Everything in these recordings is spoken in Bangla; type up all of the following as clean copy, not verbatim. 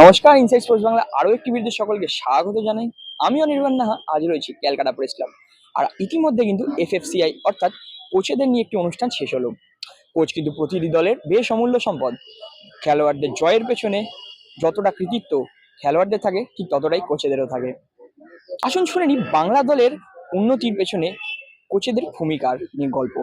নমস্কার, ইনসাইড স্পোর্টস বাংলা আরও একটি ভিডিও সকলকে স্বাগত জানাই। আমি অনির্বাণ নাহা আজ রয়েছি ক্যালকাটা প্রেস ক্লাব। আর ইতিমধ্যে কিন্তু এফএফসিআই অর্থাৎ কোচেদের নিয়ে একটি অনুষ্ঠান শেষ হলো। কোচ কিন্তু প্রতিটি দলের বেশ অমূল্য সম্পদ। খেলোয়াড়দের জয়ের পেছনে যতটা কৃতিত্ব খেলোয়াড়দের থাকে, ঠিক ততটাই কোচেদেরও থাকে। আসুন শুনে নিই বাংলা দলের উন্নতির পেছনে কোচেদের ভূমিকার নিয়ে গল্প।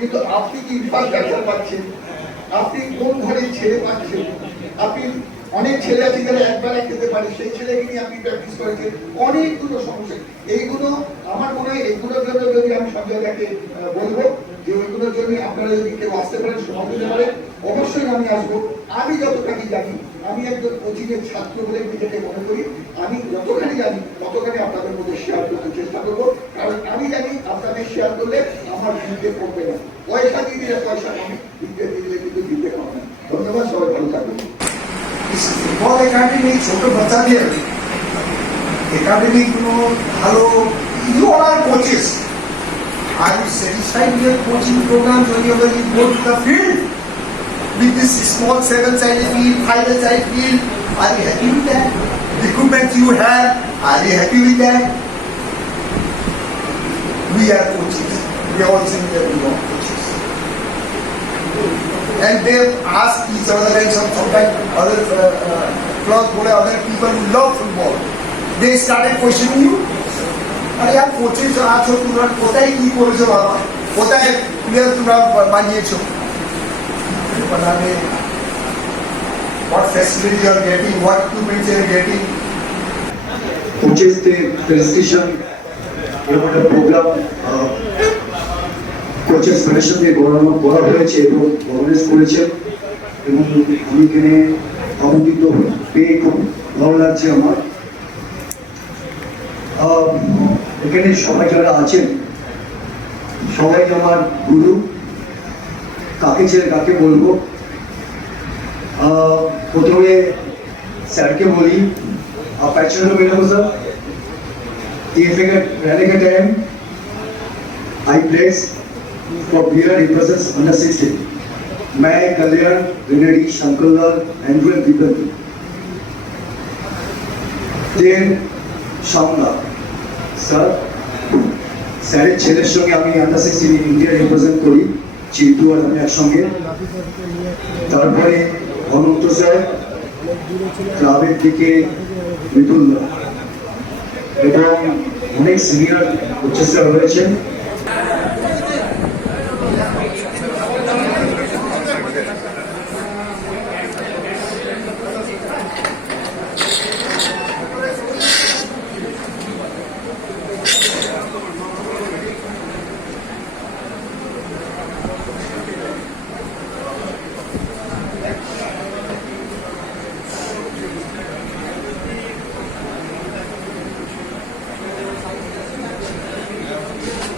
কিন্তু আপনি কি ইনফ্রাস্ট্রাকচার পাচ্ছেন? আপনি কোন ঘরে ছেলে পাচ্ছেন? আপনি অনেক ছেলে আছে যারা একবেলা খেতে পারে, সেই ছেলেকে নিয়ে আপনি প্র্যাকটিস করেছেন। অনেকগুলো সমস্যা, এইগুলো আমার মনে হয় এইগুলোর জন্য যদি আমি সব জায়গাকে বলবো যে ওইগুলোর জন্য আপনারা যদি কেউ আসতে পারেন, সময় দিতে পারেন, অবশ্যই আমি আসবো। আমি যতখানি জানি, আমি একজন কোচিংয়ের ছাত্র বলে নিজেকে মনে করি, আমি যতখানি জানি ততখানি আপনাদের মধ্যে শেয়ার করতে চেষ্টা করবো। কারণ আমি জানি আপনাদের শেয়ার করলে আমার বিদ্যে কমবে না। পয়সা দিয়ে দিলে পয়সা কমে, বিদ্যে দিয়ে দিলে কিন্তু বিদ্যে কমে না। ধন্যবাদ, সবাই ভালো থাকবেন। ফুটবল একাডেমি ছোট বাচ্চাদের একাডেমি কোনো ভালো, you all are coaches, are you satisfied with coaching programme when you go to the field with this small 7-sided field, 5-sided field? Are you happy with that? The equipment you have, are you happy with that? We are coaches. We are all saying that we are coaches. And they ask each other, and sometimes other clubs, other people who love football, they started questioning you. আরে আর কোচেস আছো, তোমরা কোথায় কি করেছো বাবা, কোথায় প্লেয়ার তোমরা বানিয়েছো? What facility you are getting, what equipment you are getting? Coaches the presentation এরকম একটা প্রোগ্রাম কোচেস ফেডারেশন দিয়ে করা হয়েছে এবং অর্গানাইজ করেছেন, এবং আমি এখানে আমন্ত্রিত পেয়ে খুব ভালো লাগছে আমার। এখানে সবাই যারা আছেন সবাই আমার গুরু, কাকে ছেড়ে কাকে বলবো। প্রথমে স্যারকে বলি, पैशन मेरे को सर रहने के time I place for bear represents under 16। मैं कल्याण रेनेडी Shankarlal Andrew Deepak then Shamla sir স্যারের ছেলের সঙ্গে আমি আন্ডার 16 ইন্ডিয়া রিপ্রেজেন্ট করি, চিন্টু আর আমি একসঙ্গে। তারপরে অনন্ত স্যার, ক্লাবের দিকে মিতুল এবং অনেক সিনিয়র কোচেসরা রয়েছেন,